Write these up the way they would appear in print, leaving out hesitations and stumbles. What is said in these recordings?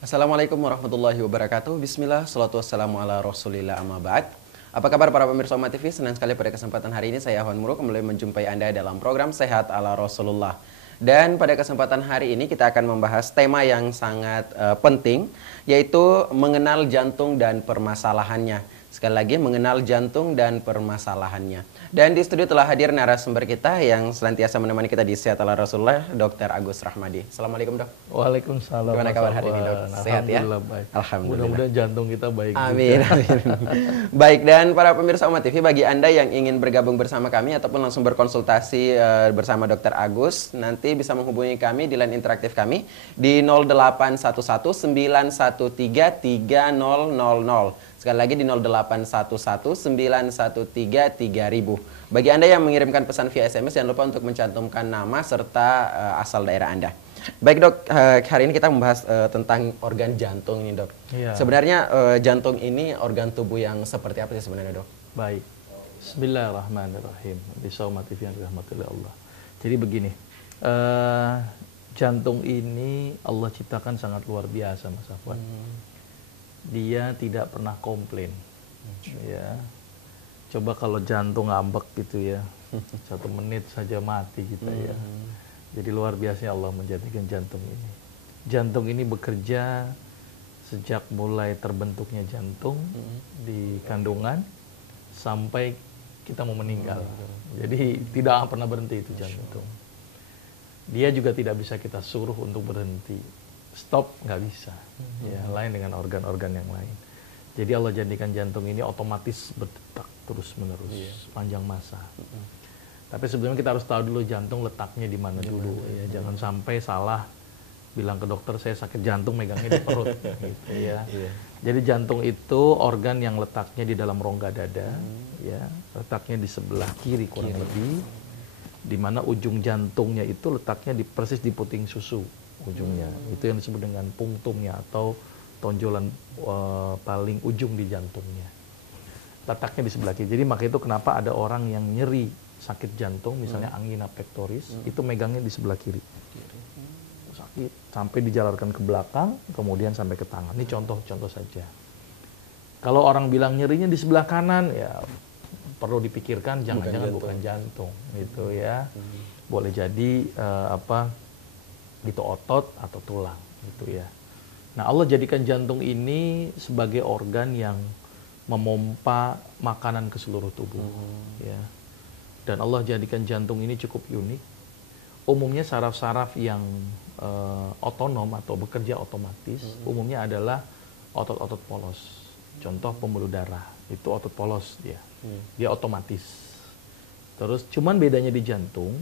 Assalamualaikum warahmatullahi wabarakatuh. Bismillah, salatu wassalamu ala rasulillah amma ba'd. Apa kabar para pemirsa Oma TV? Senang sekali pada kesempatan hari ini saya Ahwan Muru kembali menjumpai Anda dalam program Sehat ala Rasulullah. Dan pada kesempatan hari ini kita akan membahas tema yang sangat penting, yaitu mengenal jantung dan permasalahannya. Sekali lagi, mengenal jantung dan permasalahannya. Dan di studio telah hadir narasumber kita yang senantiasa menemani kita di Sehat ala Rasulullah, Dr. Agus Rahmadi. Assalamualaikum, Dok. Waalaikumsalam. Gimana kabar hari ini, Dok? Sehat ya? Alhamdulillah baik. Alhamdulillah. Mudah-mudahan jantung kita baik Amin, juga. amin. Baik, dan para pemirsa Oma TV, bagi Anda yang ingin bergabung bersama kami ataupun langsung berkonsultasi bersama Dr. Agus, nanti bisa menghubungi kami di line interaktif kami di 0811 913 3000. Sekali lagi di 0811 913 3000. Bagi Anda yang mengirimkan pesan via SMS, jangan lupa untuk mencantumkan nama serta asal daerah Anda. Baik, Dok, hari ini kita membahas tentang organ jantung ini, Dok. Iya. Sebenarnya jantung ini organ tubuh yang seperti apa sih sebenarnya, Dok? Baik. Bismillahirrahmanirrahim. Di Oma TV yang dirahmati oleh Allah. Jadi begini, jantung ini Allah ciptakan sangat luar biasa, Mas Afwan. Dia tidak pernah komplain. Ya. Coba kalau jantung ngambek gitu ya, 1 menit saja mati kita ya. Jadi luar biasa Allah menjadikan jantung ini. Jantung ini bekerja sejak mulai terbentuknya jantung di kandungan sampai kita mau meninggal. Jadi tidak pernah berhenti itu jantung. Dia juga tidak bisa kita suruh untuk berhenti. Stop, nggak bisa. Ya, lain dengan organ-organ yang lain. Jadi Allah jadikan jantung ini otomatis berdetak terus-menerus sepanjang masa. Tapi sebelumnya kita harus tahu dulu jantung letaknya di mana dulu. Ya. Jangan sampai salah bilang ke dokter saya sakit jantung megangnya di perut. Gitu, ya. Jadi jantung itu organ yang letaknya di dalam rongga dada. Ya, letaknya di sebelah kiri kurang lebih. Di mana ujung jantungnya itu letaknya persis di puting susu. Ujungnya itu yang disebut dengan punktumnya atau tonjolan paling ujung di jantungnya, letaknya di sebelah kiri. Jadi maka itu kenapa ada orang yang nyeri sakit jantung misalnya angina pectoris itu megangnya di sebelah kiri, sakit sampai dijalarkan ke belakang kemudian sampai ke tangan. Ini contoh-contoh saja. Kalau orang bilang nyerinya di sebelah kanan, ya perlu dipikirkan jangan-jangan bukan jantung gitu ya. Boleh jadi itu otot atau tulang gitu ya. Nah, Allah jadikan jantung ini sebagai organ yang memompa makanan ke seluruh tubuh ya. Dan Allah jadikan jantung ini cukup unik. Umumnya saraf-saraf yang otonom atau bekerja otomatis umumnya adalah otot-otot polos. Contoh pembuluh darah, itu otot polos dia. Dia otomatis. Terus cuman bedanya di jantung,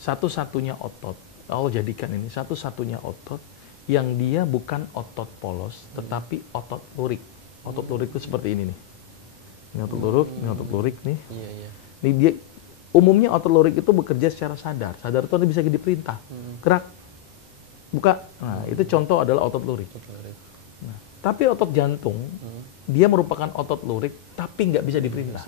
satu-satunya otot Allah jadikan ini satu-satunya otot yang dia bukan otot polos, tetapi otot lurik. Otot lurik itu seperti ini nih. Ini otot lurik, ini otot lurik nih. Ini dia umumnya otot lurik itu bekerja secara sadar. Sadar itu bisa diperintah. Gerak, buka. Nah, itu contoh adalah otot lurik. Nah, tapi otot jantung dia merupakan otot lurik, tapi nggak bisa diperintah.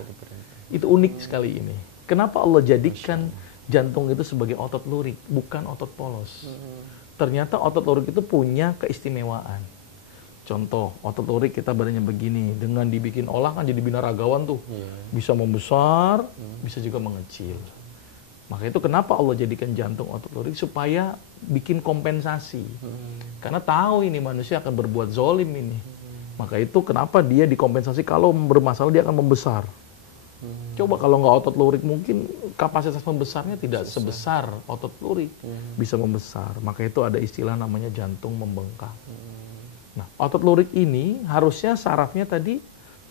Itu unik sekali ini. Kenapa Allah jadikan jantung itu sebagai otot lurik, bukan otot polos. Ternyata otot lurik itu punya keistimewaan. Contoh, otot lurik kita badannya begini, dengan dibikin olah kan jadi binaragawan tuh. Bisa membesar, bisa juga mengecil. Maka itu kenapa Allah jadikan jantung otot lurik, supaya bikin kompensasi. Karena tahu ini manusia akan berbuat zolim ini. Maka itu kenapa dia dikompensasi kalau bermasalah dia akan membesar. Coba kalau nggak otot lurik mungkin kapasitas membesarnya tidak sebesar otot lurik, bisa membesar. Maka itu ada istilah namanya jantung membengkak. Nah, otot lurik ini harusnya sarafnya tadi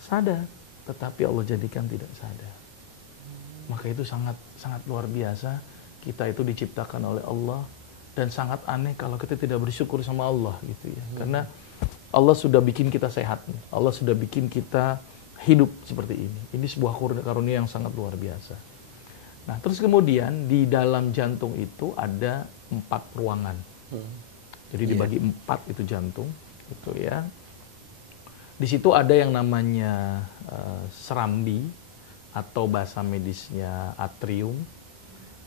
sadar, tetapi Allah jadikan tidak sadar. Maka itu sangat sangat luar biasa. Kita itu diciptakan oleh Allah dan sangat aneh kalau kita tidak bersyukur sama Allah gitu ya. Karena Allah sudah bikin kita sehat, Allah sudah bikin kita hidup seperti ini. Ini sebuah karunia yang sangat luar biasa. Nah, terus kemudian di dalam jantung itu ada 4 ruangan. Jadi dibagi 4 itu jantung, gitu ya. Di situ ada yang namanya serambi atau bahasa medisnya atrium.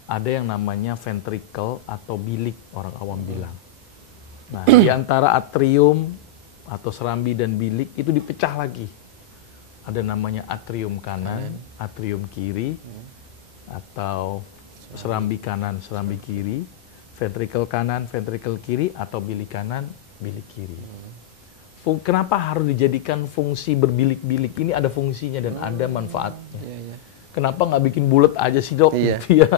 Ada yang namanya ventricle atau bilik, orang awam bilang. Nah, di antara atrium atau serambi dan bilik itu dipecah lagi. Ada namanya atrium kanan, atrium kiri, atau serambi kanan, serambi kiri, ventrikel kanan, ventrikel kiri, atau bilik kanan, bilik kiri. Kenapa harus dijadikan fungsi berbilik-bilik? Ini ada fungsinya dan ada manfaatnya. Kenapa nggak bikin bulat aja sih dok? Gitu ya,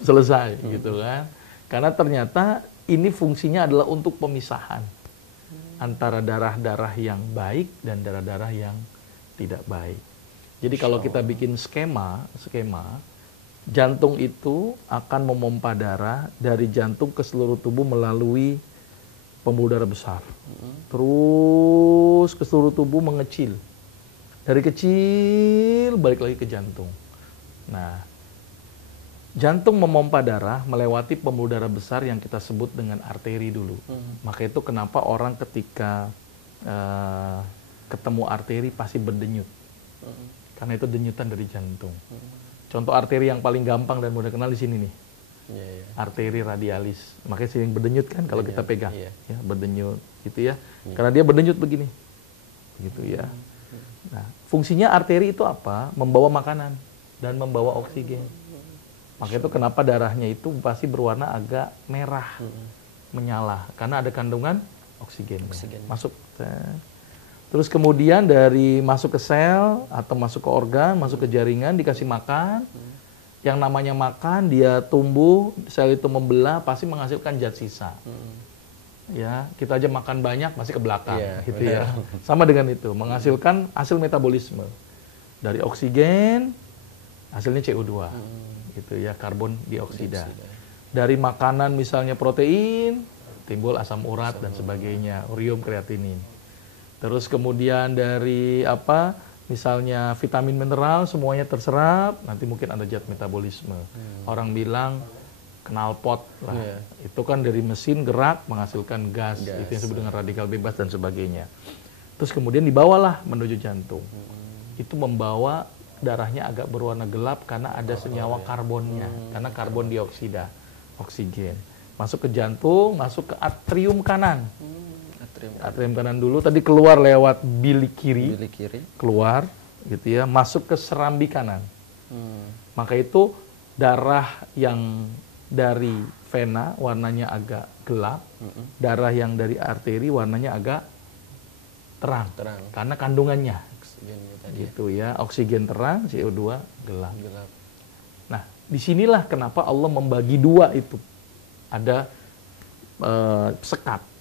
selesai gitu kan? Karena ternyata ini fungsinya adalah untuk pemisahan antara darah-darah yang baik dan darah-darah yang tidak baik. Jadi kalau kita bikin skema, jantung itu akan memompa darah dari jantung ke seluruh tubuh melalui pembuluh darah besar. Terus ke seluruh tubuh mengecil. Dari kecil balik lagi ke jantung. Nah, jantung memompa darah melewati pembuluh darah besar yang kita sebut dengan arteri dulu. Maka itu kenapa orang ketika ketemu arteri pasti berdenyut. Karena itu denyutan dari jantung. Contoh arteri yang paling gampang dan mudah kenal di sini nih. Arteri radialis. Makanya sering berdenyut kan kalau kita pegang. Ya, berdenyut gitu ya. Karena dia berdenyut begini. Gitu ya. Nah, fungsinya arteri itu apa? Membawa makanan dan membawa oksigen. Maka itu kenapa darahnya itu pasti berwarna agak merah, menyala. Karena ada kandungan oksigen. Masuk. Terus kemudian dari masuk ke sel atau masuk ke organ, masuk ke jaringan, dikasih makan. Yang namanya makan, dia tumbuh, sel itu membelah, pasti menghasilkan zat sisa. Ya, kita aja makan banyak, masih ke belakang. Gitu ya. Sama dengan itu, menghasilkan hasil metabolisme. Dari oksigen, hasilnya CO2. Gitu ya, karbon dioksida. Dari makanan misalnya protein, timbul asam urat dan sebagainya, urium, kreatinin. Terus kemudian dari apa? Misalnya vitamin mineral semuanya terserap, nanti mungkin ada zat metabolisme. Orang bilang knalpot lah. Itu kan dari mesin gerak menghasilkan gas. Itu yang disebut dengan radikal bebas dan sebagainya. Terus kemudian dibawalah menuju jantung. Itu membawa darahnya agak berwarna gelap karena ada senyawa karbonnya. Karena karbon dioksida, oksigen. Masuk ke jantung, masuk ke atrium kanan. Atrium kanan dulu, tadi keluar lewat bilik kiri. Keluar, gitu ya, masuk ke serambi kanan. Maka itu darah yang dari vena warnanya agak gelap, darah yang dari arteri warnanya agak terang. Karena kandungannya. Gitu ya, oksigen terang, CO2 gelap. Nah, disinilah kenapa Allah membagi dua itu. Ada sekat.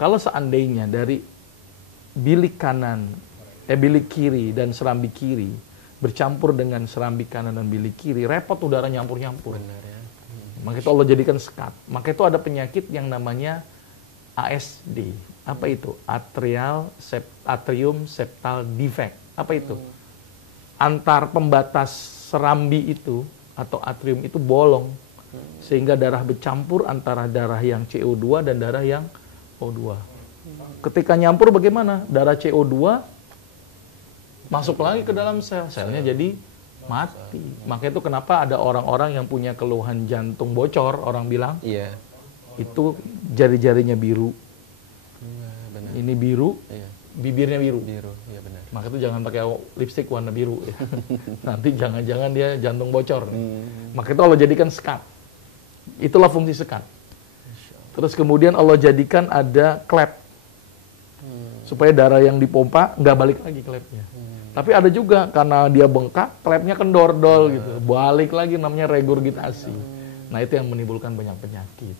Kalau seandainya dari bilik kanan, bilik kiri dan serambi kiri bercampur dengan serambi kanan dan bilik kiri, repot udara nyampur-nyampur. Maka itu Allah jadikan sekat. Maka itu ada penyakit yang namanya ASD. Apa itu? Atrium septal defect. Apa itu? Antar pembatas serambi itu atau atrium itu bolong. Sehingga darah bercampur antara darah yang CO2 dan darah yang O2. Ketika nyampur bagaimana? Darah CO2 masuk lagi ke dalam sel. Selnya jadi mati. Maka itu kenapa ada orang-orang yang punya keluhan jantung bocor, orang bilang, itu jari-jarinya biru. Ini biru, bibirnya biru. Maka itu jangan pakai lipstik warna biru. Ya. Nanti jangan-jangan dia jantung bocor. Maka itu Allah jadikan sekat. Itulah fungsi sekat. Terus kemudian Allah jadikan ada klep. Supaya darah yang dipompa nggak balik lagi klepnya. Tapi ada juga karena dia bengkak, klepnya kendor-dor gitu. Balik lagi namanya regurgitasi. Nah itu yang menimbulkan banyak penyakit.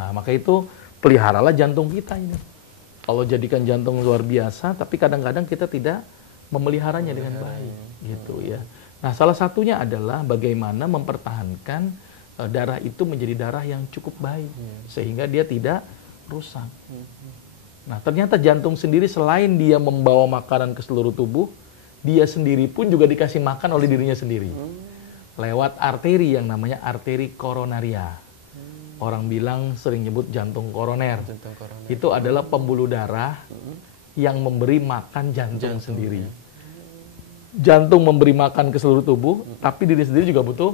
Nah maka itu peliharalah jantung kita ini. Allah jadikan jantung luar biasa, tapi kadang-kadang kita tidak memeliharanya dengan baik. Gitu ya. Nah salah satunya adalah bagaimana mempertahankan darah itu menjadi darah yang cukup baik sehingga dia tidak rusak. Nah, ternyata jantung sendiri selain dia membawa makanan ke seluruh tubuh, dia sendiri pun juga dikasih makan oleh dirinya sendiri. Lewat arteri yang namanya arteri koronaria. Orang bilang sering nyebut jantung koroner. Itu adalah pembuluh darah yang memberi makan jantung sendiri. jantung memberi makan ke seluruh tubuh, tapi diri sendiri juga butuh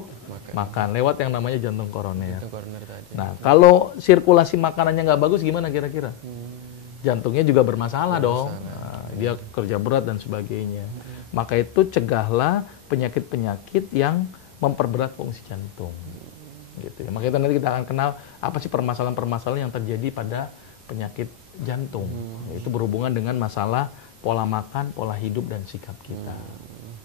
makan lewat yang namanya jantung koroner. Nah, kalau sirkulasi makanannya nggak bagus, gimana kira-kira? Jantungnya juga bermasalah dong. Nah, dia kerja berat dan sebagainya. Maka itu cegahlah penyakit-penyakit yang memperberat fungsi jantung. Gitu ya. Makanya nanti kita akan kenal apa sih permasalahan-permasalahan yang terjadi pada penyakit jantung. Itu berhubungan dengan masalah pola makan, pola hidup, dan sikap kita.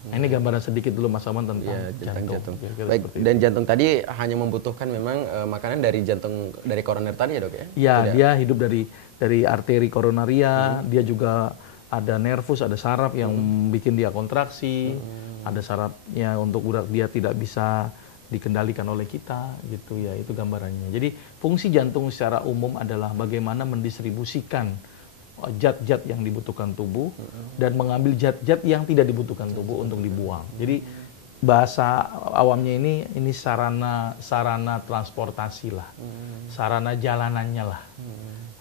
Nah, ini gambaran sedikit dulu Mas Aman tentang jantung. Baik, dan jantung tadi hanya membutuhkan memang makanan dari jantung, dari koroner tadi ya dok ya? Iya, dia hidup dari arteri koronaria, dia juga ada nervus, ada saraf yang bikin dia kontraksi, ada sarafnya untuk dia tidak bisa dikendalikan oleh kita, gitu ya, itu gambarannya. Jadi fungsi jantung secara umum adalah bagaimana mendistribusikan zat-zat yang dibutuhkan tubuh dan mengambil zat-zat yang tidak dibutuhkan tubuh untuk dibuang. Jadi bahasa awamnya ini sarana transportasi lah, sarana jalanannya lah.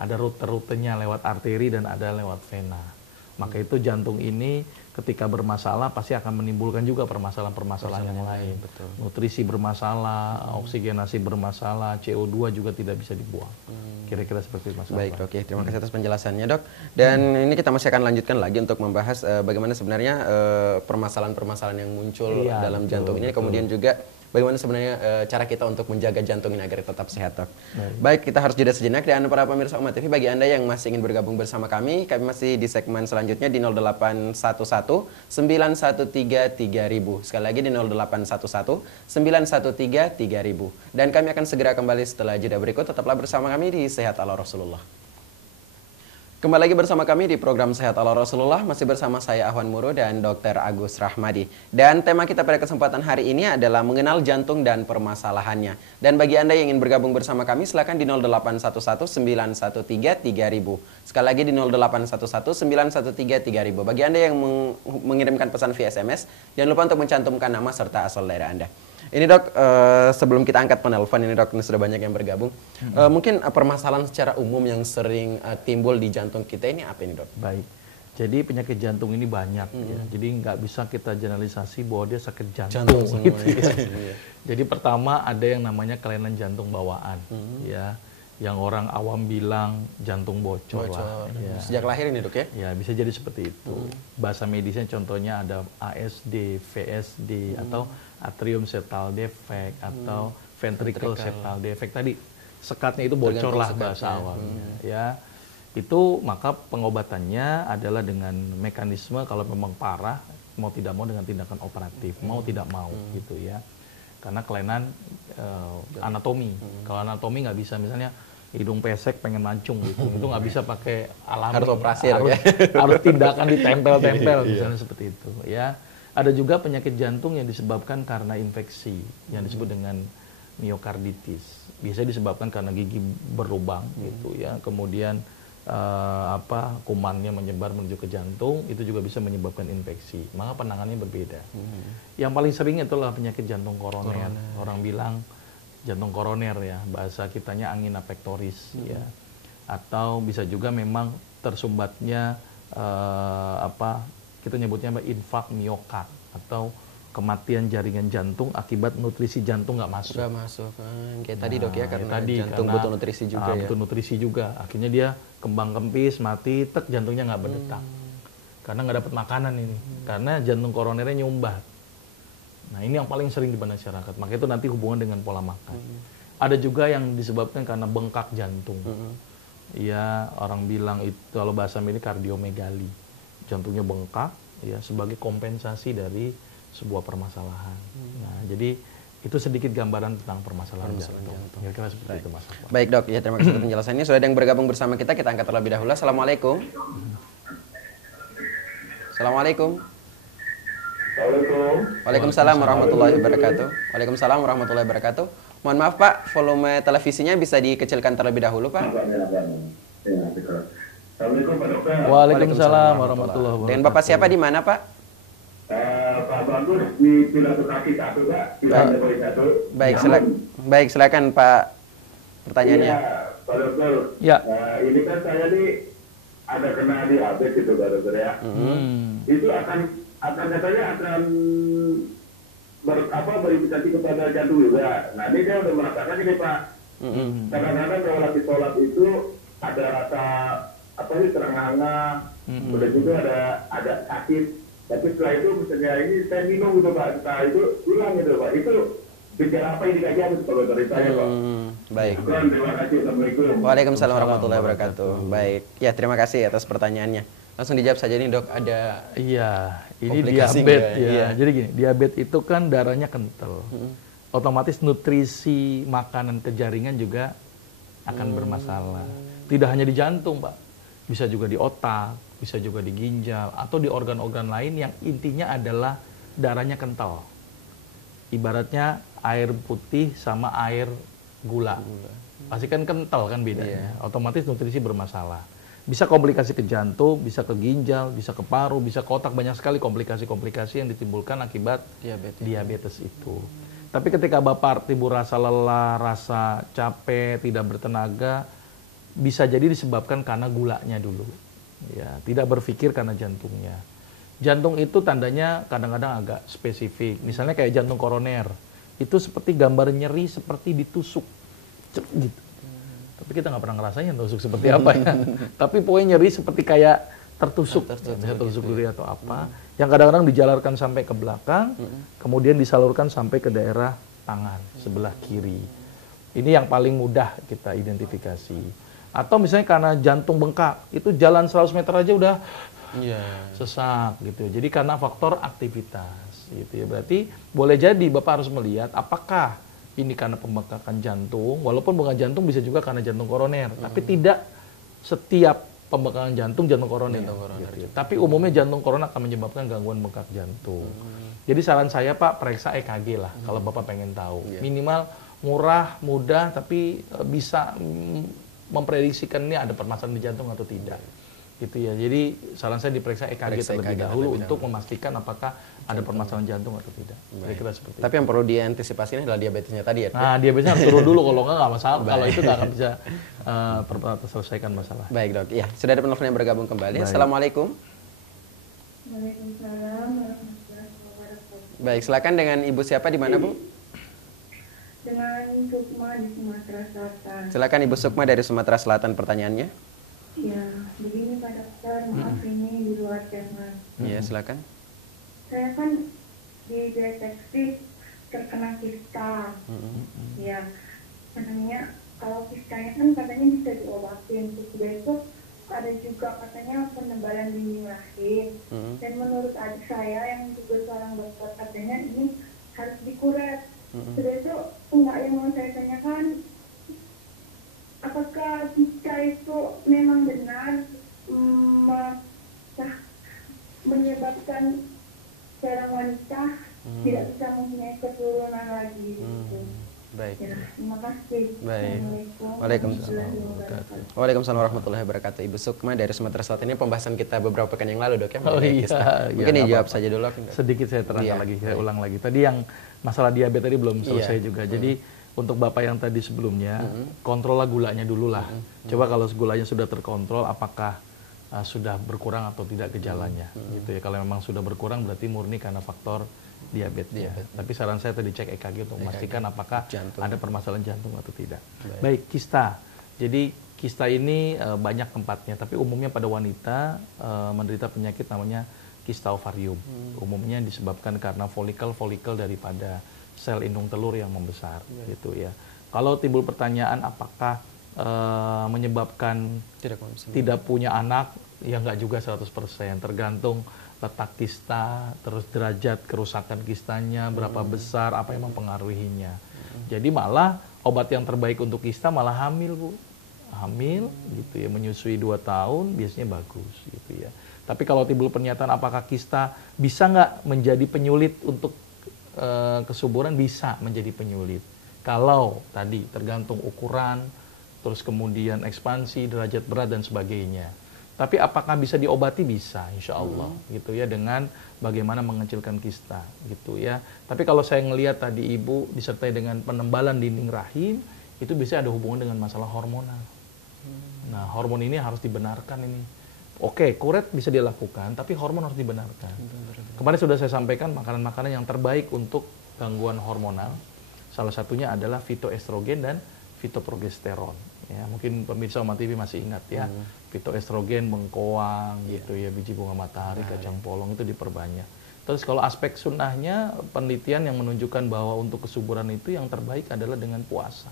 Ada rute-rutenya lewat arteri dan ada lewat vena. Maka itu jantung ini ketika bermasalah pasti akan menimbulkan juga permasalahan-permasalahan yang lain. Betul. Nutrisi bermasalah, oksigenasi bermasalah, CO2 juga tidak bisa dibuang. Kira-kira seperti itu Mas. Baik dok, ya, terima kasih atas penjelasannya dok. Dan ini kita masih akan lanjutkan lagi untuk membahas bagaimana sebenarnya permasalahan-permasalahan yang muncul dalam jantung ini. Kemudian juga bagaimana sebenarnya cara kita untuk menjaga jantung ini agar tetap sehat dok. Baik, kita harus jeda sejenak. Dan para pemirsa Umat TV, bagi Anda yang masih ingin bergabung bersama kami masih di segmen selanjutnya di 0811 913 3000. Sekali lagi di 0811 913 3000. Dan kami akan segera kembali setelah jeda berikut. Tetaplah bersama kami di Sehat ala Rasulullah. Kembali lagi bersama kami di program Sehat ala Rasulullah, masih bersama saya Ahwan Muru dan Dr. Agus Rahmadi. Dan tema kita pada kesempatan hari ini adalah mengenal jantung dan permasalahannya. Dan bagi Anda yang ingin bergabung bersama kami, silakan di 0811 913 3000. Sekali lagi di 0811 913 3000. Bagi Anda yang mengirimkan pesan via SMS, jangan lupa untuk mencantumkan nama serta asal daerah Anda. Ini dok, sebelum kita angkat penelpon ini dok, ini sudah banyak yang bergabung. Mungkin permasalahan secara umum yang sering timbul di jantung kita ini apa ini dok? Baik, jadi penyakit jantung ini banyak ya. Jadi nggak bisa kita generalisasi bahwa dia sakit jantung gitu ya. Jadi pertama ada yang namanya kelainan jantung bawaan ya, yang orang awam bilang jantung bocor lah. Ya. Sejak lahir ini dok ya? Ya bisa jadi seperti itu. Bahasa medisnya contohnya ada ASD, VSD atau atrium septal defect atau ventricle septal defect. Tadi sekatnya itu bocor lah bahasa awalnya ya. Itu maka pengobatannya adalah dengan mekanisme kalau memang parah, mau tidak mau dengan tindakan operatif, mau tidak mau gitu ya. Karena kelainan anatomi. Kalau anatomi nggak bisa, misalnya hidung pesek pengen mancung gitu, itu nggak bisa pakai alami. Harus operasi harus tindakan ditempel-tempel misalnya seperti itu ya. Ada juga penyakit jantung yang disebabkan karena infeksi yang disebut dengan miokarditis. Biasanya disebabkan karena gigi berlubang gitu ya. Kemudian kumannya menyebar menuju ke jantung, itu juga bisa menyebabkan infeksi. Maka penanganannya berbeda. Yang paling sering itulah penyakit jantung koroner. Orang bilang jantung koroner ya, bahasa kitanya angina pectoris ya. Atau bisa juga memang tersumbatnya kita nyebutnya infak miokard atau kematian jaringan jantung akibat nutrisi jantung nggak masuk. Nggak masuk, kayak tadi dok ya, karena jantung butuh nutrisi juga ya. Butuh nutrisi juga, akhirnya dia kembang kempis, mati, jantungnya nggak berdetak. Karena nggak dapat makanan ini, karena jantung koronernya nyumbat. Nah ini yang paling sering di masyarakat, maka itu nanti hubungan dengan pola makan. Ada juga yang disebabkan karena bengkak jantung. Ya orang bilang itu kalau bahasa medis kardiomegali. Jantungnya bengkak ya sebagai kompensasi dari sebuah permasalahan. Nah, jadi itu sedikit gambaran tentang permasalahan jantung. Kira-kira seperti itu Mas. Baik dok, ya terima kasih atas penjelasannya. Sudah ada yang bergabung bersama kita angkat terlebih dahulu. Assalamualaikum. Assalamualaikum. Waalaikumsalam warahmatullahi wabarakatuh. Waalaikumsalam warahmatullahi wabarakatuh. Mohon maaf Pak, volume televisinya bisa dikecilkan terlebih dahulu Pak. Waalaikumsalam warahmatullahi wabarakatuh. Dengan Bapak siapa di mana Pak? Pak Bagus di Pilatus Kaki 1 Pak, Baik, silakan Pak pertanyaannya. Iya, Pak Dokter. Ya. Ini kan saya nih ada kena diabetes gitu Pak Dokter ya. Itu akan akan katanya akan berimplikasi kepada jantung juga. Nah, ini saya udah merasakan ini Pak. Kadang-kadang kalau lagi sholat itu ada rasa terengah-engah, udah juga ada sakit. Tapi setelah itu misalnya ini saya minum gitu Pak, setelah itu hilang gitu Pak. Itu gejala apa ini kajian kalau dari saya Pak? Baik. Terima kasih. Assalamualaikum. Waalaikumsalam warahmatullahi wabarakatuh. Baik. Ya, terima kasih atas pertanyaannya. Langsung dijawab saja nih Dok, ada Iya, ini komplikasi diabetes nggak? ya. Iya. Jadi gini, diabetes itu kan darahnya kental. Otomatis nutrisi makanan ke jaringan juga akan bermasalah. Tidak hanya di jantung, Pak. Bisa juga di otak, bisa juga di ginjal, atau di organ-organ lain yang intinya adalah darahnya kental. Ibaratnya air putih sama air gula. Pasti kan kental kan bedanya. Otomatis nutrisi bermasalah. Bisa komplikasi ke jantung, bisa ke ginjal, bisa ke paru, bisa ke otak. Banyak sekali komplikasi-komplikasi yang ditimbulkan akibat diabetes itu. Tapi ketika Bapak timbul rasa lelah, rasa capek, tidak bertenaga, bisa jadi disebabkan karena gulanya dulu. Ya, tidak berpikir karena jantungnya. Jantung itu tandanya kadang-kadang agak spesifik. Misalnya kayak jantung koroner. Itu seperti gambar nyeri, seperti ditusuk. Cek, gitu. Tapi kita nggak pernah ngerasain tusuk seperti apa ya. Tapi pokoknya nyeri seperti kayak tertusuk duri atau apa. Yang kadang-kadang dijalarkan sampai ke belakang, kemudian disalurkan sampai ke daerah tangan sebelah kiri. Ini yang paling mudah kita identifikasi. Atau misalnya karena jantung bengkak, itu jalan 100 meter aja udah sesak gitu. Jadi karena faktor aktivitas gitu ya. Berarti boleh jadi Bapak harus melihat apakah ini karena pembengkakan jantung, walaupun bukan jantung bisa juga karena jantung koroner, tapi tidak setiap pembengkakan jantung koroner. Gitu. Tapi umumnya jantung koroner akan menyebabkan gangguan bengkak jantung. Jadi saran saya Pak, periksa EKG lah kalau Bapak pengen tahu. Minimal murah, mudah, tapi bisa memprediksikan ini ada permasalahan di jantung atau tidak. Gitu ya. Jadi saran saya diperiksa EKG terlebih dahulu untuk memastikan apakah ada permasalahan jantung atau tidak. Kira-kira seperti Tapi yang perlu diantisipasi ini adalah diabetesnya tadi ya. Nah, diabetesnya harus turun dulu, kalau nggak masalah. Kalau itu nggak akan bisa terselesaikan masalah. Baik Dok, ya sudah ada penelpon yang bergabung kembali. Baik. Assalamualaikum. Waalaikumsalam warahmatullahi wabarakatuh. Baik, silakan dengan Ibu siapa di mana Bu? Dengan Sukma di Sumatera Selatan. Silakan Ibu Sukma dari Sumatera Selatan pertanyaannya. Ya, begini Pak Dokter, maaf ini di luar tema. Iya, silakan. Saya kan dideteksi terkena kista. Ya, namanya kalau kistanya kan katanya bisa diobatin. Sudah itu ada juga katanya penebalan dinding rahim. Dan menurut adik saya yang juga seorang dokter katanya ini harus dikuret. Sudah itu enggak, yang mau saya tanyakan, apakah kista itu memang benar menyebabkan seorang wanita tidak bisa mempunyai keturunan lagi? Gitu. Baik. Ya, terima kasih. Baik. Assalamualaikum Waalaikumsalam. Waalaikumsalam warahmatullahi wabarakatuh. Ibu Sukma dari Sumatera Selatan, ini pembahasan kita beberapa pekan yang lalu Dok ya. Oh mengenai iya, kista. iya, Mungkin nggak dijawab apa-apa. saja dulu. Sedikit saya terangkan lagi, saya ulang lagi. Tadi yang masalah diabetes tadi belum selesai juga. Jadi untuk Bapak yang tadi sebelumnya, kontrollah gulanya dulu lah. Coba kalau gulanya sudah terkontrol, apakah sudah berkurang atau tidak gejalanya. Gitu ya. Kalau memang sudah berkurang berarti murni karena faktor diabetes. Tapi saran saya tadi cek EKG untuk memastikan apakah ada permasalahan jantung atau tidak. Baik, kista. Jadi kista ini banyak tempatnya, tapi umumnya pada wanita menderita penyakit namanya kista ovarium. Umumnya disebabkan karena folikel-folikel daripada sel indung telur yang membesar, gitu ya. Kalau timbul pertanyaan apakah menyebabkan tidak punya anak, ya nggak juga 100%, tergantung letak kista, terus derajat kerusakan kistanya, berapa besar, apa yang mempengaruhinya. Jadi malah obat yang terbaik untuk kista malah hamil, Bu. Hamil gitu ya, menyusui 2 tahun biasanya bagus gitu ya. Tapi kalau timbul pernyataan apakah kista bisa nggak menjadi penyulit untuk kesuburan, bisa menjadi penyulit. Kalau tadi tergantung ukuran, terus kemudian ekspansi, derajat berat dan sebagainya. Tapi apakah bisa diobati? Bisa, insya Allah, gitu ya, dengan bagaimana mengecilkan kista, gitu ya. Tapi kalau saya ngelihat tadi Ibu disertai dengan penebalan dinding rahim, itu bisa ada hubungan dengan masalah hormonal. Nah, hormon ini harus dibenarkan ini. Oke, kuret bisa dilakukan, tapi hormon harus dibenarkan. Kemarin sudah saya sampaikan makanan-makanan yang terbaik untuk gangguan hormonal. Salah satunya adalah fitoestrogen dan fitoprogesteron. Ya, mungkin pemirsa Oma TV masih ingat ya, fitoestrogen, bengkoang, gitu ya, biji bunga matahari, kacang polong itu diperbanyak. Terus kalau aspek sunnahnya, penelitian yang menunjukkan bahwa untuk kesuburan itu yang terbaik adalah dengan puasa.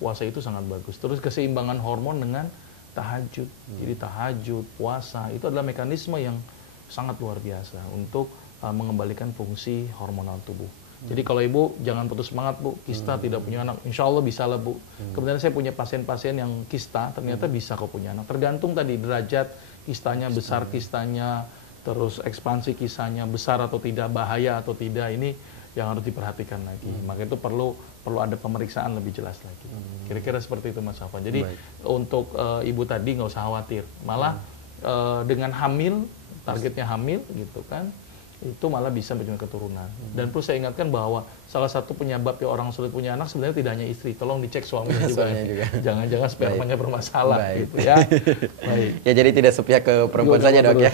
Puasa itu sangat bagus. Terus keseimbangan hormon dengan tahajud. Jadi tahajud, puasa itu adalah mekanisme yang sangat luar biasa untuk mengembalikan fungsi hormonal tubuh. Jadi kalau ibu jangan putus semangat bu, kista tidak punya anak, insya Allah bisa lah bu. Kemudian saya punya pasien-pasien yang kista, ternyata bisa kok punya anak. Tergantung tadi derajat kistanya, besar kistanya, terus ekspansi kistanya besar atau tidak, bahaya atau tidak, ini yang harus diperhatikan lagi. Maka itu perlu ada pemeriksaan lebih jelas lagi. Kira-kira seperti itu Mas Afwan. Jadi untuk ibu tadi nggak usah khawatir, malah dengan hamil, targetnya hamil gitu kan, itu malah bisa berjumlah keturunan. Dan perlu saya ingatkan bahwa salah satu penyebab ya orang sulit punya anak sebenarnya tidak hanya istri. Tolong dicek suaminya juga. Jangan-jangan spermanya bermasalah gitu ya. Baik. Ya jadi tidak sepihak ke perempuan saja dok ya.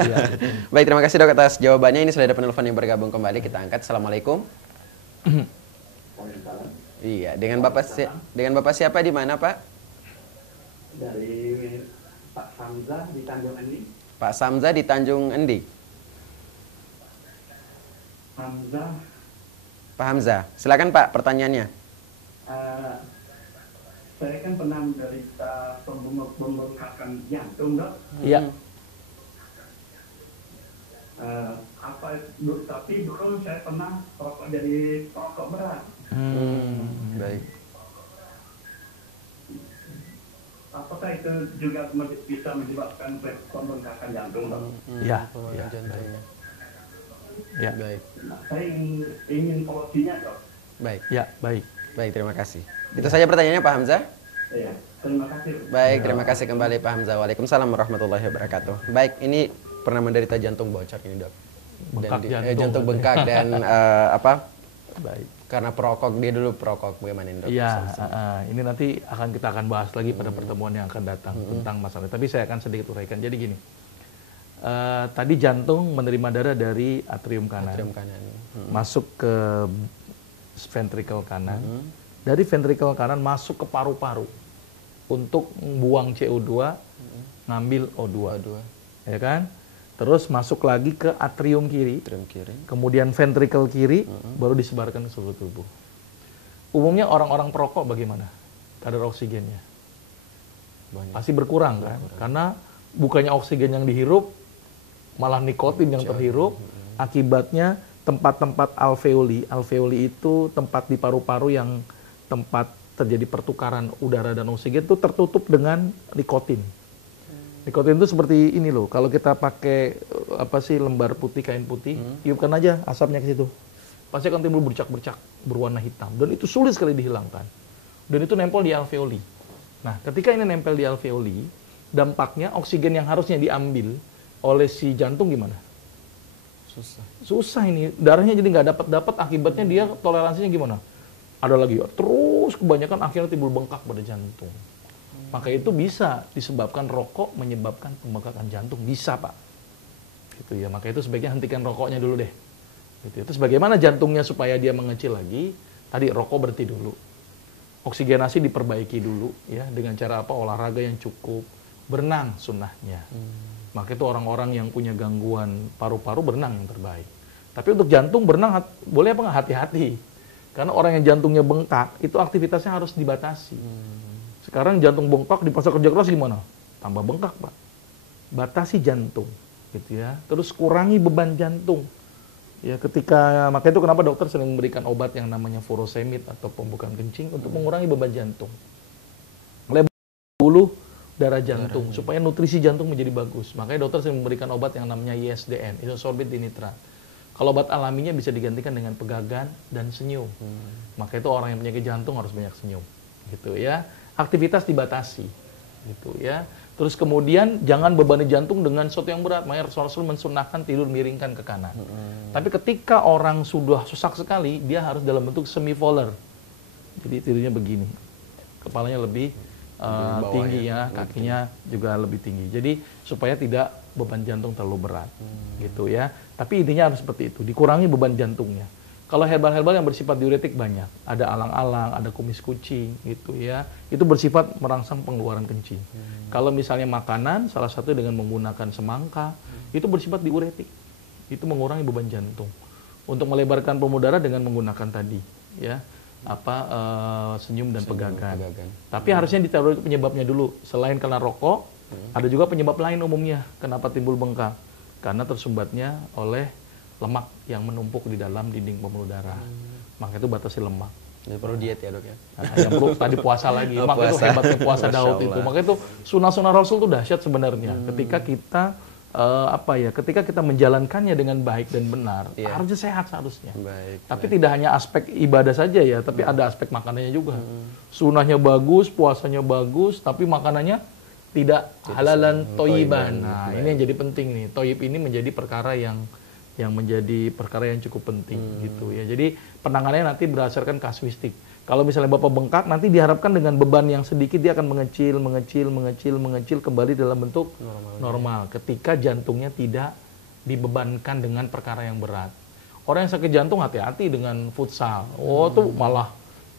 Baik, terima kasih dok atas jawabannya. Ini sudah ada penelpon yang bergabung kembali, kita angkat. Assalamualaikum. Iya, dengan bapak siapa di mana Pak? Dari Pak Samza di Tanjung Endi. Pak Samza di Tanjung Endi. Hamzah. Pak Hamzah, silakan Pak pertanyaannya. Saya kan pernah menderita pembengkakan jantung, dok. Iya. Tapi dulu saya pernah rokok dari rokok berat. Baik. Apakah itu juga bisa menyebabkan pembengkakan jantung, dok? Ya. Ya. Baik. Nah, saya ingin solusinya, dok. Baik. Ya, baik. Baik, terima kasih. Itu saja pertanyaannya Pak Hamzah. Iya, terima kasih. Baik, terima kasih kembali Pak Hamzah. Waalaikumsalam warahmatullahi wabarakatuh. Baik, ini pernah menderita jantung bocor ini dok. Bengkak Jantung bengkak dan Baik. karena perokok, dia dulu perokok, bagaimana ini dok? Iya, ini nanti kita akan bahas lagi pada pertemuan yang akan datang tentang masalah. Tapi saya akan sedikit uraikan. Jadi gini, tadi jantung menerima darah dari atrium kanan, masuk ke ventricle kanan, dari ventricle kanan masuk ke paru-paru untuk buang CO2, ngambil O2, ya kan? Terus masuk lagi ke atrium kiri, kemudian ventricle kiri, baru disebarkan ke seluruh tubuh. Umumnya orang-orang perokok bagaimana kadar oksigennya? Pasti berkurang kan? Karena bukannya oksigen yang dihirup, malah nikotin yang terhirup. Akibatnya tempat-tempat alveoli itu tempat di paru-paru yang tempat terjadi pertukaran udara dan oksigen itu tertutup dengan nikotin. Nikotin itu seperti ini loh, kalau kita pakai lembar putih, kain putih, tiupkan aja asapnya ke situ, pasti akan timbul bercak-bercak berwarna hitam, dan itu sulit sekali dihilangkan. Dan itu nempel di alveoli. Nah, ketika ini nempel di alveoli, dampaknya oksigen yang harusnya diambil oleh si jantung gimana? Susah ini, darahnya jadi nggak dapat, akibatnya dia toleransinya gimana? Ada lagi, terus kebanyakan akhirnya timbul bengkak pada jantung. Maka itu bisa disebabkan rokok menyebabkan pembengkakan jantung, bisa Pak. Gitu ya, maka itu sebaiknya hentikan rokoknya dulu deh. Gitu. Terus bagaimana jantungnya supaya dia mengecil lagi? Tadi rokok berhenti dulu, oksigenasi diperbaiki dulu ya, dengan cara apa? Olahraga yang cukup, berenang sunnahnya. Maka itu orang-orang yang punya gangguan paru-paru berenang yang terbaik. Tapi untuk jantung berenang boleh apa nggak? Hati-hati. Karena orang yang jantungnya bengkak itu aktivitasnya harus dibatasi. Sekarang jantung bengkak dipaksa kerja keras gimana? Tambah bengkak Pak. Batasi jantung, gitu ya. Terus kurangi beban jantung. Ya maka itu kenapa dokter sering memberikan obat yang namanya furosemid atau pembukaan kencing untuk mengurangi beban jantung. Dulu darah jantung supaya nutrisi jantung menjadi bagus. Makanya dokter sering memberikan obat yang namanya ISDN, isosorbit dinitrat. Kalau obat alaminya bisa digantikan dengan pegagan dan senyum. Maka itu orang yang penyakit jantung harus banyak senyum, gitu ya. Aktivitas dibatasi, gitu ya. Terus kemudian jangan bebani jantung dengan sesuatu yang berat. Makanya Rasul mensunahkan tidur miringkan ke kanan. Tapi ketika orang sudah sesak sekali, dia harus dalam bentuk semivolar. Jadi tidurnya begini, kepalanya lebih bawah tinggi ya, ya, kakinya juga lebih tinggi. Jadi supaya tidak beban jantung terlalu berat, gitu ya. Tapi intinya harus seperti itu, dikurangi beban jantungnya. Kalau herbal-herbal yang bersifat diuretik banyak, ada alang-alang, ada kumis kucing, gitu ya. Itu bersifat merangsang pengeluaran kencing. Kalau misalnya makanan, salah satu dengan menggunakan semangka, itu bersifat diuretik, itu mengurangi beban jantung. Untuk melebarkan pembuluh darah dengan menggunakan tadi, ya. Senyum dan pegagan. Tapi harusnya ditaruh penyebabnya dulu. Selain karena rokok, ada juga penyebab lain umumnya kenapa timbul bengkak. Karena tersumbatnya oleh lemak yang menumpuk di dalam dinding pembuluh darah. Maka itu batasi lemak. Jadi perlu diet ya dok ya? Nah, yang perlu tadi puasa lagi. Oh, Maka itu puasa. hebatnya puasa Masya Daud Allah. itu. Maka itu sunnah-sunnah Rasul itu dahsyat sebenarnya. Ketika kita ketika kita menjalankannya dengan baik dan benar, Iya. harusnya sehat seharusnya. Baik. Tapi tidak hanya aspek ibadah saja ya, tapi ada aspek makanannya juga. Sunnahnya bagus, puasanya bagus, tapi makanannya tidak halalan toyiban. Nah, ini yang jadi penting nih. Toyib ini menjadi perkara yang menjadi perkara yang cukup penting gitu ya. Jadi penanganannya nanti berdasarkan kasuistik. Kalau misalnya Bapak bengkak, nanti diharapkan dengan beban yang sedikit dia akan mengecil kembali dalam bentuk normal. Ketika jantungnya tidak dibebankan dengan perkara yang berat. Orang yang sakit jantung hati-hati dengan futsal. Oh, tuh malah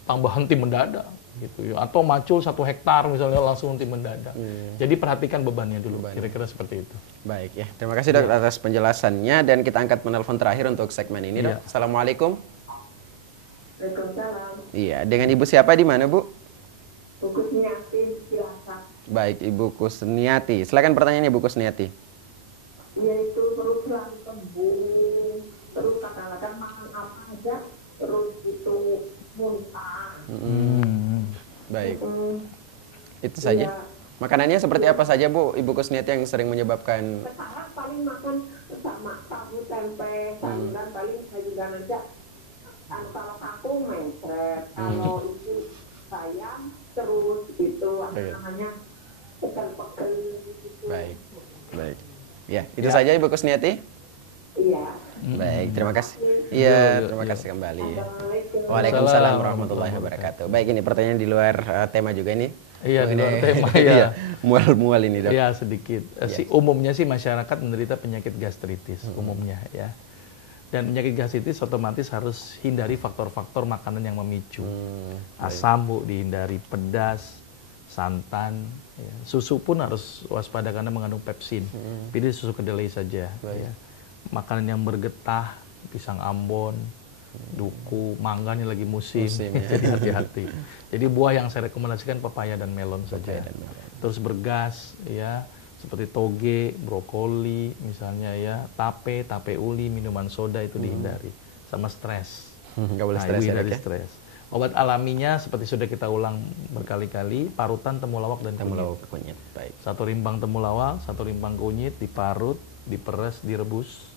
tambah henti mendadak gitu ya. Atau macul 1 hektar misalnya langsung henti mendadak. Jadi perhatikan bebannya dulu. Kira-kira seperti itu. Baik ya. Terima kasih dok atas penjelasannya dan kita angkat penelpon terakhir untuk segmen ini dok. Iya. Assalamualaikum. Waalaikumsalam. Iya. Dengan ibu siapa di mana bu? Buku Niatin Cilacap. Baik, Ibu Kusniati. Silakan pertanyaannya Ibu Kusniati. Yaitu terus kembung, terus kadang-kadang makan apa aja, terus itu muntah. Baik. Mm, Itu saja. Iya. Makanannya seperti apa saja Bu? Ibu Kusniati yang sering menyebabkan Sekarang paling makan sama tahu tempe, sayuran paling sayuran aja. Kalau aku mencret, kalau itu sayam terus itu apa Iya. namanya pegel-pegel gitu. baik. Baik. Ya, itu saja Ibu Kusniati. Iya. Baik, terima kasih. Iya, terima kasih kembali. Assalamualaikum. Waalaikumsalam warahmatullahi wabarakatuh. Baik, ini pertanyaan di luar tema juga ini. Iya, di luar Mengenai- tema, iya. ya. Mual-mual ini dok. Ya sedikit. Umumnya sih masyarakat menderita penyakit gastritis umumnya ya. Dan penyakit gastritis otomatis harus hindari faktor-faktor makanan yang memicu. Asam bu dihindari, pedas, santan, ya. Susu pun harus waspada karena mengandung pepsin. Pilih susu kedelai saja. Ya. Makanan yang bergetah, pisang Ambon, duku, mangga ini lagi musim, Musim, ya. jadi hati-hati. Jadi buah yang saya rekomendasikan pepaya dan melon saja. Terus bergas, ya seperti toge, brokoli, misalnya ya, tape uli, minuman soda itu dihindari, sama stres. Nggak boleh Nah, stres ibu ya hindari dok ya. stres. Obat alaminya seperti sudah kita ulang berkali-kali, parutan temulawak dan kunyit. Temulawak kunyit. Baik. 1 rimbang temulawak, 1 rimbang kunyit, diparut, diperes, direbus.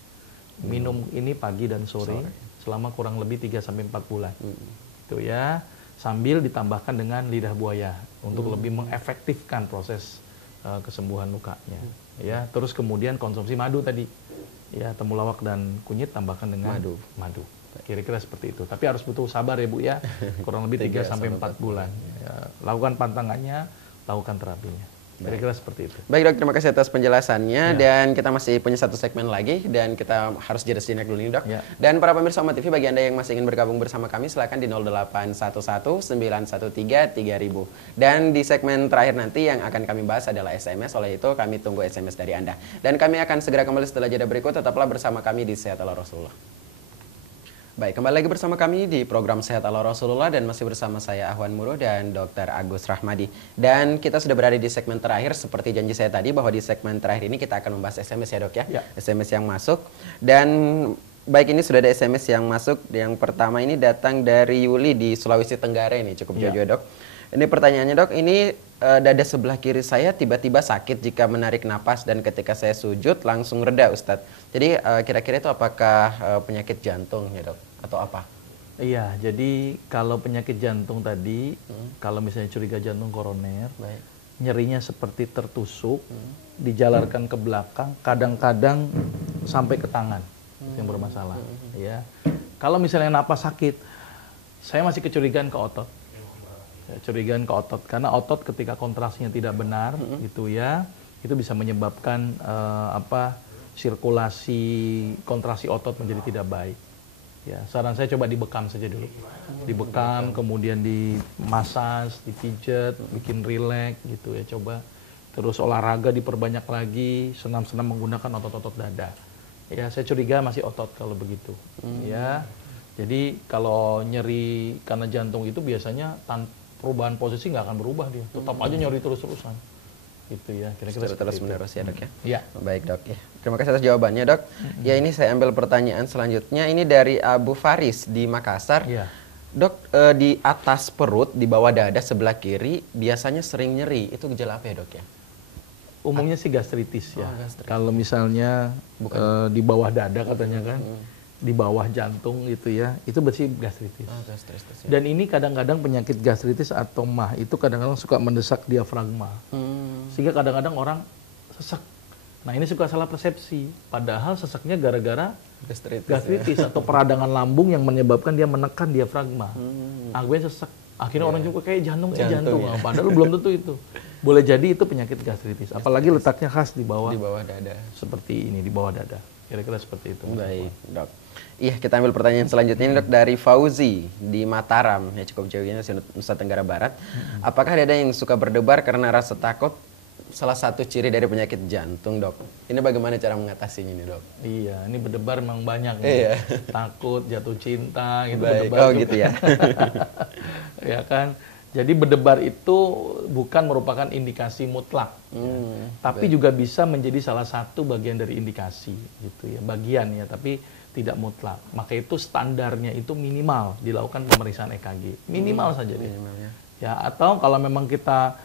Minum ini pagi dan sore, selama kurang lebih 3-4 bulan. Itu ya, sambil ditambahkan dengan lidah buaya untuk lebih mengefektifkan proses kesembuhan lukanya. Ya, terus kemudian konsumsi madu tadi. Ya, temulawak dan kunyit tambahkan dengan madu. Kira-kira seperti itu. Tapi harus butuh sabar ya Bu ya. Kurang lebih 3-4 bulan. Ya, lakukan pantangannya, lakukan terapinya. Kira-kira seperti itu. Baik dok, terima kasih atas penjelasannya dan kita masih punya satu segmen lagi dan kita harus jeda sejenak dulu nih dok. Ya. Dan para pemirsa Oma TV, bagi Anda yang masih ingin bergabung bersama kami silakan di 0811 913 3000. Dan di segmen terakhir nanti yang akan kami bahas adalah SMS, oleh itu kami tunggu SMS dari Anda. Dan kami akan segera kembali setelah jeda berikut, tetaplah bersama kami di Sehat Ala Rasulullah. Baik, kembali lagi bersama kami di program Sehat Ala Rasulullah dan masih bersama saya Ahwan Muru dan Dr. Agus Rahmadi. Dan kita sudah berada di segmen terakhir seperti janji saya tadi bahwa di segmen terakhir ini kita akan membahas SMS ya dok ya. Ya. SMS yang masuk dan baik ini sudah ada SMS yang masuk. Yang pertama ini datang dari Yuli di Sulawesi Tenggara ini cukup jauh dok. Ini pertanyaannya dok, ini dada sebelah kiri saya tiba-tiba sakit jika menarik napas dan ketika saya sujud langsung reda Ustadz. Jadi kira-kira itu apakah penyakit jantung ya dok atau apa? Iya, jadi kalau penyakit jantung tadi, kalau misalnya curiga jantung koroner, Baik. nyerinya seperti tertusuk, dijalarkan ke belakang, kadang-kadang sampai ke tangan, itu yang bermasalah. Ya, kalau misalnya napas sakit, saya masih kecurigaan ke otot. Ya, curigaan ke otot, karena otot ketika kontraksinya tidak benar, gitu ya, itu bisa menyebabkan sirkulasi kontraksi otot menjadi tidak baik. Ya, saran saya coba dibekam saja dulu. Dibekam, kemudian dimasas, dipijat, bikin rileks gitu ya, coba. Terus olahraga diperbanyak lagi, senam-senam menggunakan otot-otot dada. Ya, saya curiga masih otot kalau begitu. Ya. Jadi kalau nyeri karena jantung itu biasanya perubahan posisi nggak akan berubah dia. Tetap aja nyeri terus-terusan. Gitu ya, kira-kira terus menerus ya, Dok ya. Iya. Baik, Dok ya. Terima kasih atas jawabannya, Dok. Ya, ini saya ambil pertanyaan selanjutnya. Ini dari Abu Faris di Makassar. Iya. Dok, di atas perut, di bawah dada sebelah kiri biasanya sering nyeri. Itu gejala apa ya, Dok ya? Umumnya sih gastritis ya. Gastritis. Kalau misalnya di bawah dada katanya kan, di bawah jantung gitu ya, itu berarti gastritis. Gastritis ya. Dan ini kadang-kadang penyakit gastritis atau mah itu kadang-kadang suka mendesak diafragma. Sehingga kadang-kadang orang sesak. Nah, ini suka salah persepsi. Padahal sesaknya gara-gara gastritis atau peradangan lambung yang menyebabkan dia menekan diafragma. Akhirnya sesak. Akhirnya orang juga kayak jantung. Ya. Padahal belum tentu itu. Boleh jadi itu penyakit gastritis. Apalagi letaknya khas di bawah dada. Seperti ini, di bawah dada. Kira-kira seperti itu. Baik, Dok. Iya, kita ambil pertanyaan selanjutnya ini, Dok, dari Fauzi di Mataram, ya cukup jauh ini, Nusa Tenggara Barat. Apakah ada yang suka berdebar karena rasa takut salah satu ciri dari penyakit jantung, Dok? Ini bagaimana cara mengatasinya nih, Dok? Iya, ini berdebar memang banyak. Iya. Takut, jatuh cinta, gitu. Baik. Berdebar Gitu ya. Ya kan? Jadi berdebar itu bukan merupakan indikasi mutlak, tapi juga bisa menjadi salah satu bagian dari indikasi, gitu ya, bagian ya, tapi tidak mutlak. Maka itu standarnya itu minimal dilakukan pemeriksaan EKG, minimal saja deh. Ya, atau kalau memang kita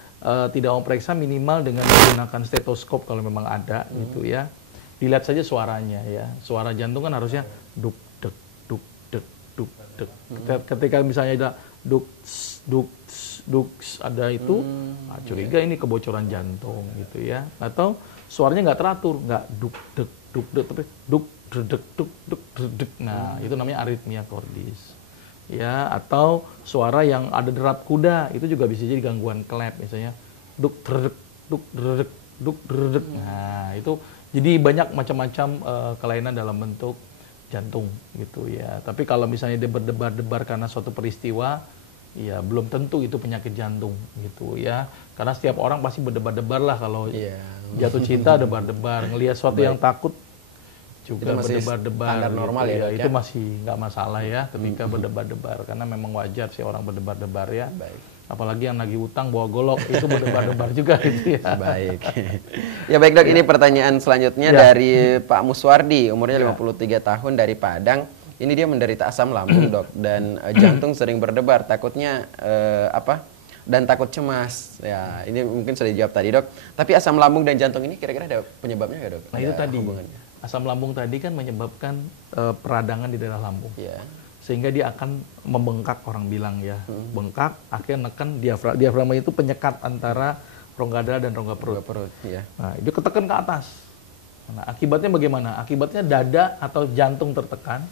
tidak mau periksa, minimal dengan menggunakan stetoskop kalau memang ada, gitu ya, dilihat saja suaranya ya, suara jantung kan harusnya duk dek duk dek duk dek. Ketika misalnya ada duk ada itu, curiga ini kebocoran jantung gitu ya. Atau suaranya nggak teratur, nggak duk dek tapi duk dek. Nah, itu namanya aritmia cordis. Ya, atau suara yang ada derap kuda, itu juga bisa jadi gangguan klep misalnya. Duk dredek. Nah, itu jadi banyak macam-macam kelainan dalam bentuk jantung gitu ya. Tapi kalau misalnya dia berdebar-debar karena suatu peristiwa, ya belum tentu itu penyakit jantung gitu ya. Karena setiap orang pasti berdebar-debar lah kalau jatuh cinta debar-debar, ngelihat sesuatu yang takut juga berdebar-debar. Standar normal gitu ya, itu masih nggak masalah ya ketika berdebar-debar, karena memang wajar sih orang berdebar-debar ya. Apalagi yang lagi utang bawa golok itu berdebar-debar juga gitu ya. Baik. Ya baik, Dok, ini pertanyaan selanjutnya dari Pak Muswardi, umurnya 53 tahun dari Padang. Ini dia menderita asam lambung, Dok, dan jantung sering berdebar, takutnya dan takut cemas. Ya, ini mungkin sudah dijawab tadi, Dok. Tapi asam lambung dan jantung ini kira-kira ada penyebabnya nggak, Dok? Nah, itu tadi hubungannya. Asam lambung tadi kan menyebabkan peradangan di daerah lambung. Sehingga dia akan membengkak, orang bilang ya. Bengkak, akhirnya neken diafragma itu penyekat antara rongga dada dan rongga perut. Nah, itu ketekan ke atas. Nah, akibatnya bagaimana? Akibatnya dada atau jantung tertekan,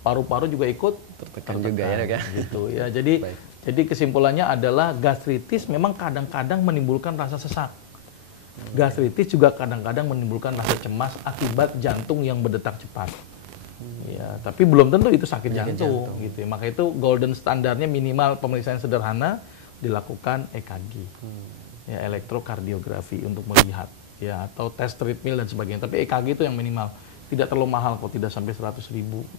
paru-paru juga ikut tertekan juga ya, Dok, ya. Gitu ya. Jadi kesimpulannya adalah gastritis memang kadang-kadang menimbulkan rasa sesak. Gastritis juga kadang-kadang menimbulkan rasa cemas akibat jantung yang berdetak cepat. Ya, tapi belum tentu itu sakit jantung gitu ya. Maka itu golden standarnya minimal pemeriksaan sederhana dilakukan EKG. Ya, elektrokardiografi untuk melihat ya, atau tes treadmill dan sebagainya. Tapi EKG itu yang minimal. Tidak terlalu mahal kok, tidak sampai 100.000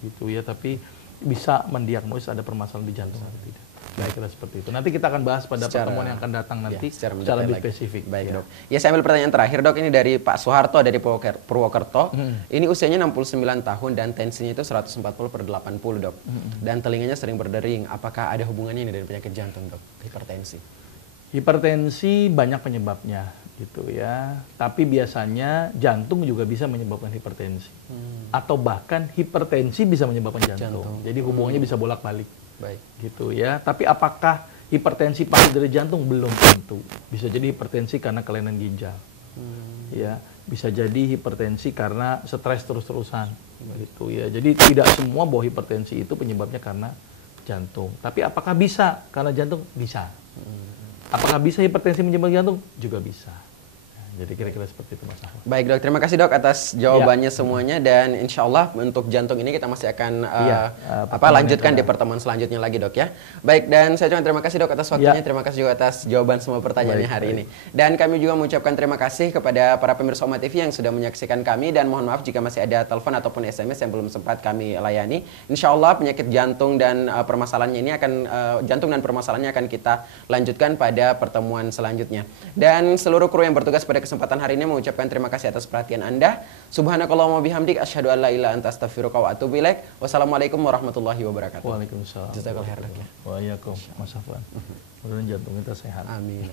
gitu ya, tapi bisa mendiagnosis ada permasalahan di jantung atau tidak. Baik, kira seperti itu. Nanti kita akan bahas pada pertemuan yang akan datang nanti secara lebih spesifik. Baik, Dok. Ya, saya ambil pertanyaan terakhir, Dok. Ini dari Pak Soeharto dari Purwokerto. Ini usianya 69 tahun dan tensinya itu 140/80, Dok. Dan telinganya sering berdering. Apakah ada hubungannya ini dengan penyakit jantung, Dok? Hipertensi. Hipertensi banyak penyebabnya gitu ya. Tapi biasanya jantung juga bisa menyebabkan hipertensi. Atau bahkan hipertensi bisa menyebabkan jantung. Jadi hubungannya bisa bolak-balik. Baik. Gitu ya. Tapi apakah hipertensi pasti dari jantung? Belum tentu. Bisa jadi hipertensi karena kelainan ginjal. Ya, bisa jadi hipertensi karena stres terus-terusan. Gitu ya. Jadi tidak semua bahwa hipertensi itu penyebabnya karena jantung. Tapi apakah bisa karena jantung? Bisa. Apakah bisa hipertensi menyebabkan jantung? Juga bisa. Jadi kira-kira seperti itu Mas Afwan. Baik dok, terima kasih dok atas jawabannya semuanya, dan insya Allah untuk jantung ini kita masih akan lanjutkan di pertemuan selanjutnya lagi dok ya. Baik, dan saya ucapkan terima kasih dok atas waktunya, terima kasih juga atas jawaban semua pertanyaannya hari ini. Dan kami juga mengucapkan terima kasih kepada para pemirsa Umat TV yang sudah menyaksikan kami, dan mohon maaf jika masih ada telepon ataupun SMS yang belum sempat kami layani. Insya Allah penyakit jantung dan permasalahannya ini akan jantung dan permasalahannya akan kita lanjutkan pada pertemuan selanjutnya. Dan seluruh kru yang bertugas pada kesempatan hari ini mengucapkan terima kasih atas perhatian Anda. Subhanakallahumma bihamdik asyhadu an la ilaha anta astaghfiruka wa atubu ilaik. Wassalamualaikum warahmatullahi wabarakatuh. Waalaikumsalam. Jazakallahu khairan. Waalaikumsalam Mas Afwan. Mudah-mudahan jantung kita sehat. Amin.